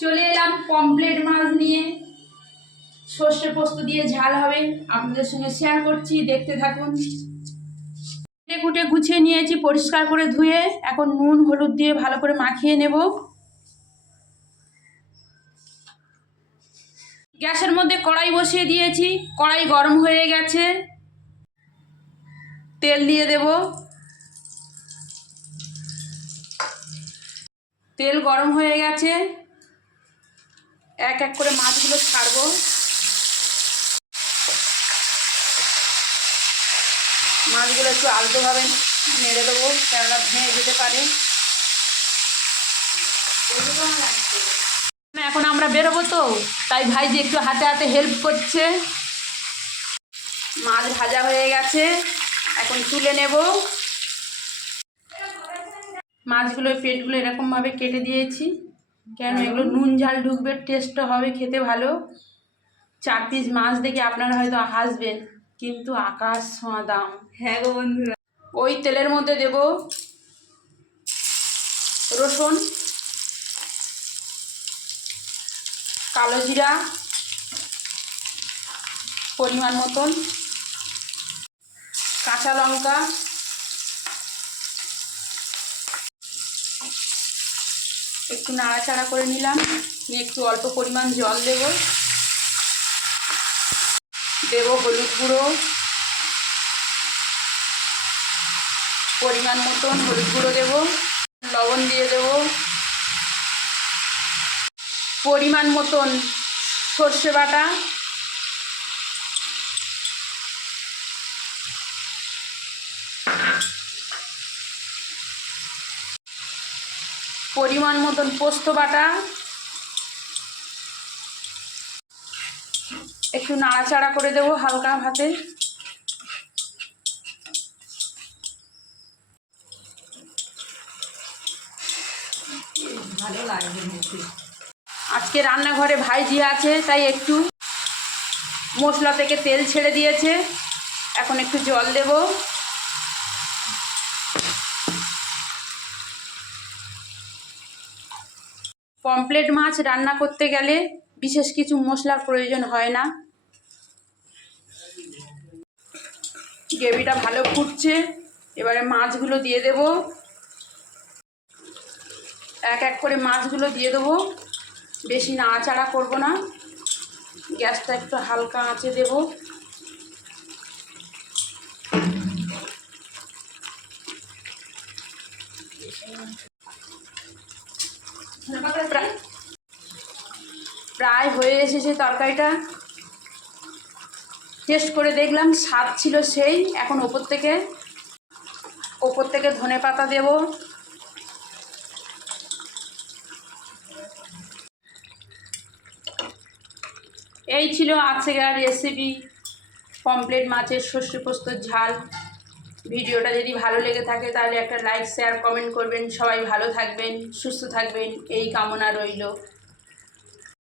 চলে এলাম পমফ্রেট মাছ নিয়ে। সর্ষে পোস্ত দিয়ে ঝাল হবে, আপনাদের সঙ্গে শেয়ার করছি, দেখতে থাকুন। কুটে গুছিয়ে নিয়েছি, পরিষ্কার করে ধুয়ে এখন নুন হলুদ দিয়ে ভালো করে মাখিয়ে নেব। গ্যাসের মধ্যে কড়াই বসিয়ে দিয়েছি, কড়াই গরম হয়ে গেছে, তেল দিয়ে দেব। তেল গরম হয়ে গেছে, এক এক করে মাছগুলো ছাড়বো। মাছগুলো একটু আলতোভাবে নেড়ে দেবো, কেননা ভেঙে যেতে পারে। এখন আমরা বেরোবো তো, তাই ভাইজি একটু হাতে হাতে হেল্প করছে। মাছ ভাজা হয়ে গেছে, এখন তুলে নেব। মাছগুলোর পেটগুলো এরকমভাবে কেটে দিয়েছি, কেন এগুলো নুন ঝাল ঢুকবে, টেস্টটা হবে খেতে ভালো। 4 পিস মাছ দেখে আপনারা হয়তো হাসবেন, কিন্তু আকাশ ছোঁয়া দাম। হ্যাঁ গো বন্ধুরা। ওই তেলের মধ্যে দেব রসুন, কালো জিরা পরিমাণ মতন, কাঁচা লঙ্কা, একটু নাড়াচাড়া করে নিলাম। নিয়ে একটু অল্প পরিমাণ জল দেব হলুদ গুঁড়ো পরিমাণ মতন, হলুদ গুঁড়ো দেব, লবণ দিয়ে দেব, পরিমাণ মতন সর্ষে বাটা, পরিমাণ মতন পোস্ত বাটা, একটু নাড়াচাড়া করে দেবো হালকা ভাতে। ভালো লাগবে আজকে রান্নাঘরে ভাইজি আছে, তাই একটু মশলা থেকে তেল ছেড়ে দিয়েছে। এখন একটু জল দেব। পমফ্রেট মাছ রান্না করতে গেলে বিশেষ কিছু মশলার প্রয়োজন হয় না। গ্রেভিটা ভালো ফুটছে, এবারে মাছগুলো দিয়ে দেব। এক এক করে মাছগুলো দিয়ে দেবো, বেশি নাড়াচাড়া করব না, গ্যাসটা একটু হালকা আঁচে দেব। প্রায় হয়ে এসেছে তরকারিটা। টেস্ট করে দেখলাম, স্বাদ ছিল সেই। এখন ওপর থেকে ধনেপাতা দেব। এই ছিল আজকের রেসিপি, পমফ্রেট মাছের সর্ষে পোস্তর ঝাল। ভিডিওটা যদি ভালো লেগে থাকে তাহলে একটা লাইক শেয়ার কমেন্ট করবেন। সবাই ভালো থাকবেন, সুস্থ থাকবেন, এই কামনা রইল।